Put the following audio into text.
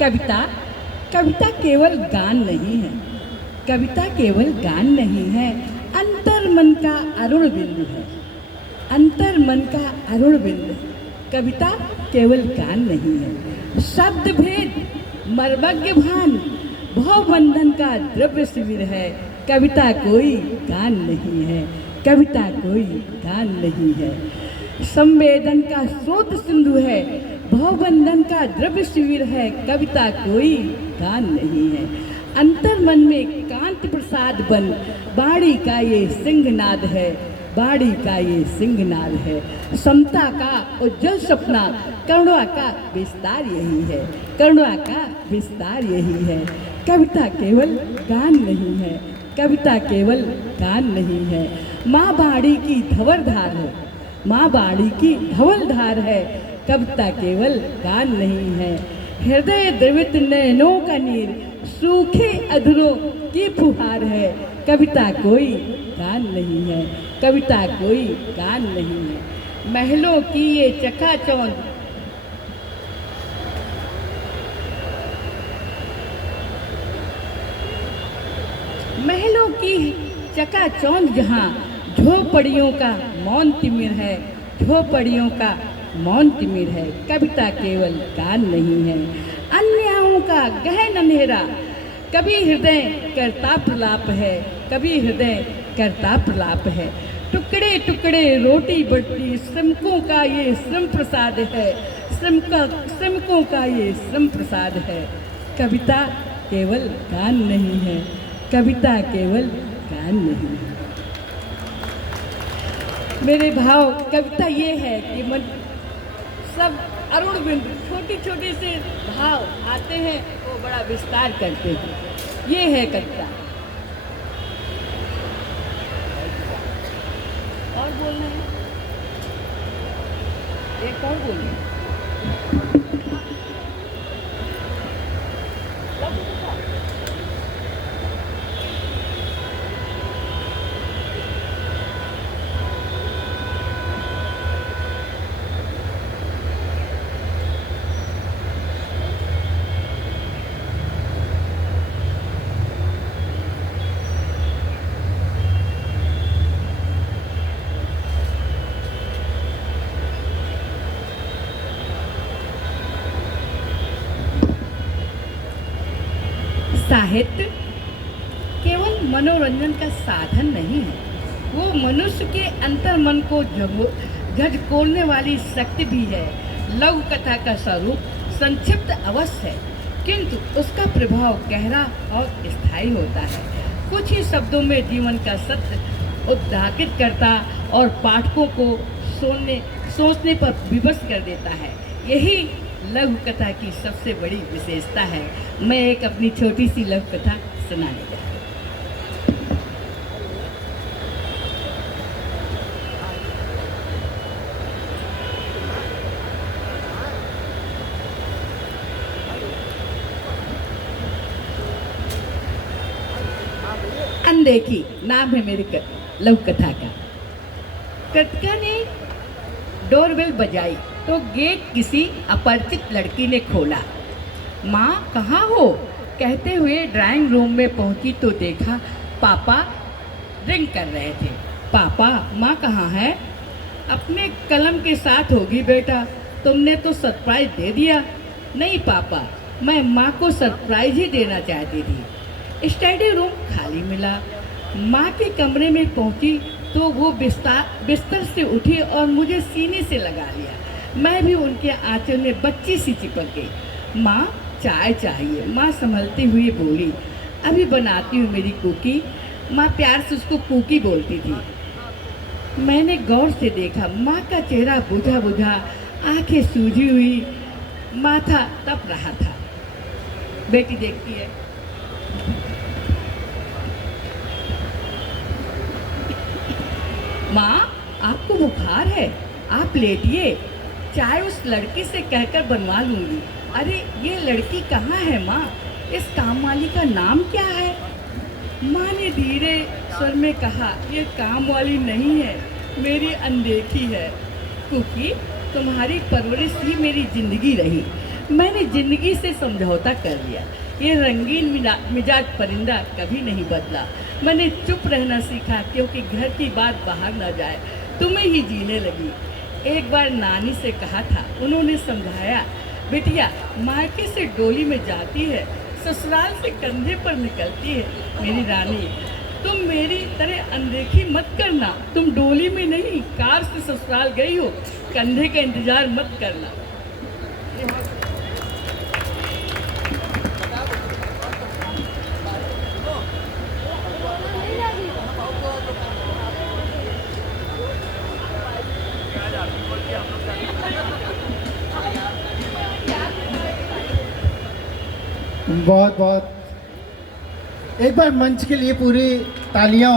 कविता कविता केवल गान नहीं है। कविता केवल गान नहीं है, अंतर मन का अरुण बिंदु है। अंतर मन का अरुण बिंदु। कविता केवल गान नहीं है। शब्द भेद मर्मज्ञ भान भवबंधन का द्रव्य शिविर है। कविता कोई गान नहीं है। कविता कोई गान नहीं है। संवेदन का स्रोत सिंधु है। भवबंधन का द्रव्य शिविर है। कविता कोई गान नहीं है। अंतर मन में कांत प्रसाद बन बाड़ी का ये सिंहनाद है। बाड़ी का ये सिंहनाद है। समता का उज्जवल सपना करुणा का विस्तार यही है। करुणा का विस्तार यही है। कविता केवल गान नहीं है। कविता केवल गान नहीं है। माँ बाड़ी की धवल धार है। माँ बाड़ी की धवल धार है। कविता केवल गान नहीं है। हृदय द्रवित नयनों का नीर सूखे अधरों की फुहार है। कविता कोई गान नहीं है। कविता कोई गान नहीं है। महलों की ये चकाचौंध महलों की चकाचौंध जहाँ झोपड़ियों का मौन तिमिर है। झोपड़ियों का मौन तिमिर है। कविता केवल गान नहीं है। अन्यायों का गहन अंधेरा कभी हृदय करता प्रलाप है। कभी हृदय करता प्रलाप है। टुकड़े टुकड़े रोटी बट्टी श्रमिकों का ये श्रम प्रसाद है। श्रमिकों का ये श्रम प्रसाद है। कविता केवल गान नहीं है। कविता केवल गान नहीं है। मेरे भाव कविता ये है कि मन सब अरुण बिंदु छोटे छोटे से भाव आते हैं, वो बड़ा विस्तार करते हैं। ये है कविता। और बोलना है, एक और बोलिए। साहित्य केवल मनोरंजन का साधन नहीं है, वो मनुष्य के अंतर मन को झकझोरने वाली शक्ति भी है। लघु कथा का स्वरूप संक्षिप्त अवश्य है, किंतु उसका प्रभाव गहरा और स्थायी होता है। कुछ ही शब्दों में जीवन का सत्य उद्घाटित करता और पाठकों को सोचने पर विवश कर देता है। यही लघु कथा की सबसे बड़ी विशेषता है। मैं एक अपनी छोटी सी लघु कथा सुनाने जा रही हूँ। अनदेखी नाम है मेरी लघु कथा का। कृतिका ने डोरबेल बजाई तो गेट किसी अपरिचित लड़की ने खोला। माँ कहाँ हो कहते हुए ड्राइंग रूम में पहुँची तो देखा पापा ड्रिंक कर रहे थे। पापा माँ कहाँ है? अपने कलम के साथ होगी बेटा, तुमने तो सरप्राइज दे दिया। नहीं पापा, मैं माँ को सरप्राइज ही देना चाहती थी। स्टडी रूम खाली मिला। माँ के कमरे में पहुँची तो वो बिस्तर से उठी और मुझे सीने से लगा लिया। मैं भी उनके आंचल में बच्ची सी चिपक गई। माँ चाय चाहिए, माँ संभलती हुई बोली। अभी बनाती हूँ मेरी कुकी। माँ प्यार से उसको कुकी बोलती थी। मैंने गौर से देखा, माँ का चेहरा बुझा बुझा, आंखें सूजी हुई, माथा तप रहा था। बेटी देखती है, माँ आपको बुखार है, आप लेटिए, चाय उस लड़की से कहकर बनवा लूँगी। अरे ये लड़की कहाँ है माँ? इस काम वाली का नाम क्या है? माँ ने धीरे स्वर में कहा, ये काम वाली नहीं है, मेरी अनदेखी है। क्योंकि तुम्हारी परवरिश ही मेरी जिंदगी रही। मैंने जिंदगी से समझौता कर लिया। ये रंगीन मिजाज परिंदा कभी नहीं बदला। मैंने चुप रहना सीखा क्योंकि घर की बात बाहर न जाए, तुम्हें ही जीने लगी। एक बार नानी से कहा था, उन्होंने समझाया, बिटिया मायके से डोली में जाती है, ससुराल से कंधे पर निकलती है। मेरी रानी, तुम मेरी तरह अनदेखी मत करना। तुम डोली में नहीं, कार से ससुराल गई हो, कंधे का इंतजार मत करना। बहुत बहुत एक बार मंच के लिए पूरी तालियां